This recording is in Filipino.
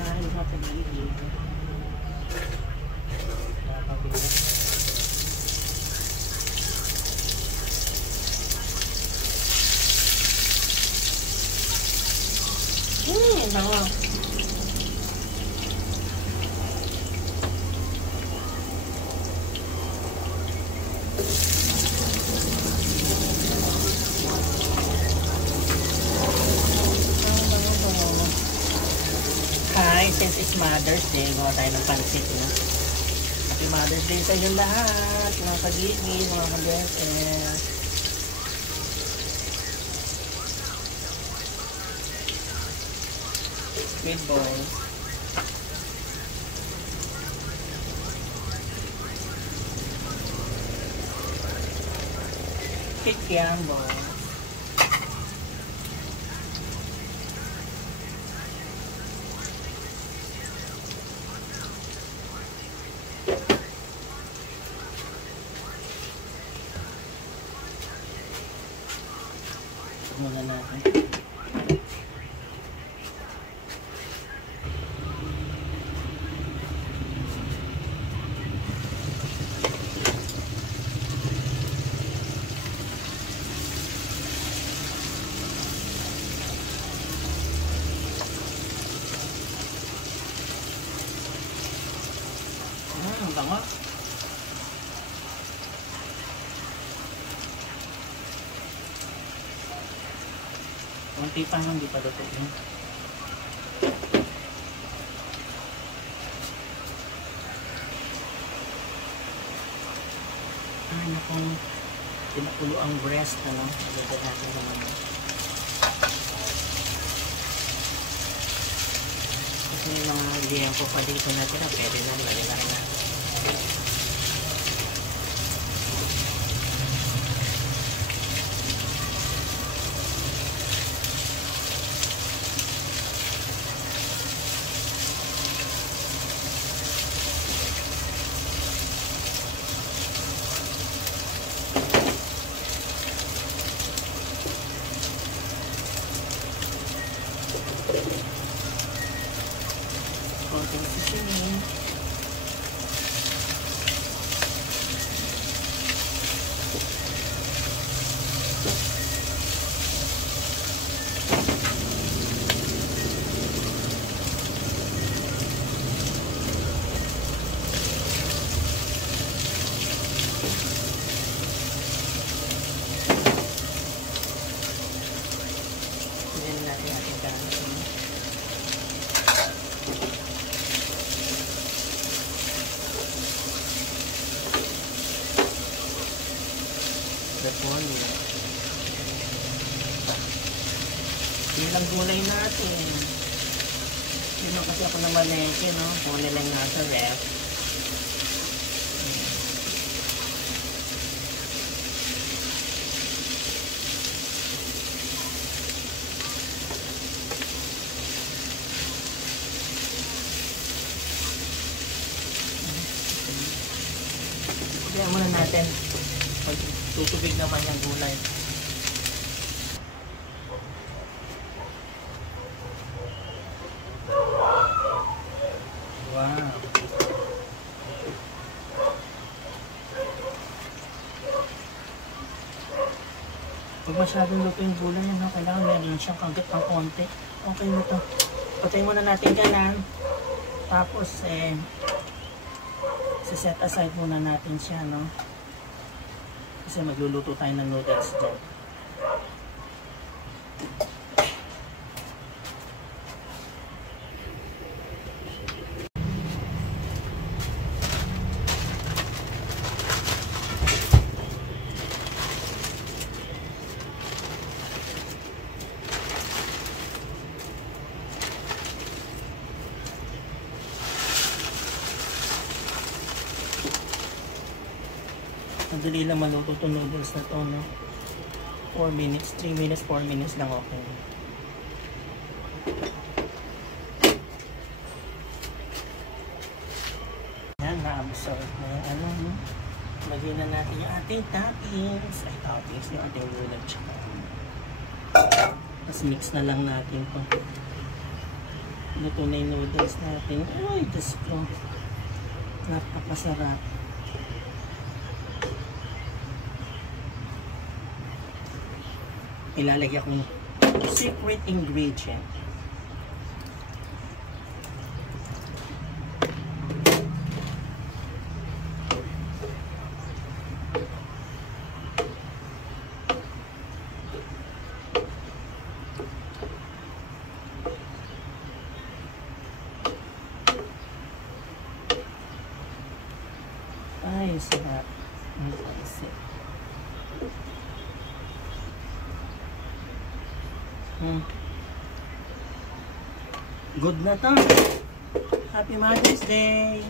hindi ka pag-ibig. Nakapagbilang. Bango. Hi, since it's Mother's Day, gawa tayo ng pansit, no? Happy Mother's Day sa inyo lahat, mga kagigis, mga kabeses. Good boy. Kick yan, boy. Muna natin. Bango. Kunti pa hindi pa luto yun. Nakong pinakulo ang breast, ano? Lagyan natin naman. Kasi yung mga liyan ko pa dito natin, pwede na lagyan na rin natin. Konting seasoning. Then natin ating gano'n. Ilang gulay natin. Yun lang kasi ako na malengke, no? Kung lang nasa ref. Kaya muna natin pag tutubig naman yung gulay. Wow. Pag masyadong luto yung gulay, no? Kailangan meron siyang kagit pang konti. Okay na to. Patayin muna natin kanan. Tapos, set aside muna natin siya, no? Kasi magluluto tayo ng noodles dyan. Madali lang maluto itong noodles na ito, no? 4 minutes, 3 minutes, 4 minutes lang okay. Yan, na-absorb na yung ano, no? Lagyan na natin yung ating toppings. Ay, toppings, yung ating gulay tsaka. Tapos mix na lang natin ito. Luto na yung noodles natin. Ay, Diyos ko. Napakasarap. Ilalagay akong secret ingredient. Ay, sarap. Ang paisip. Good na to. Happy Mother's Day!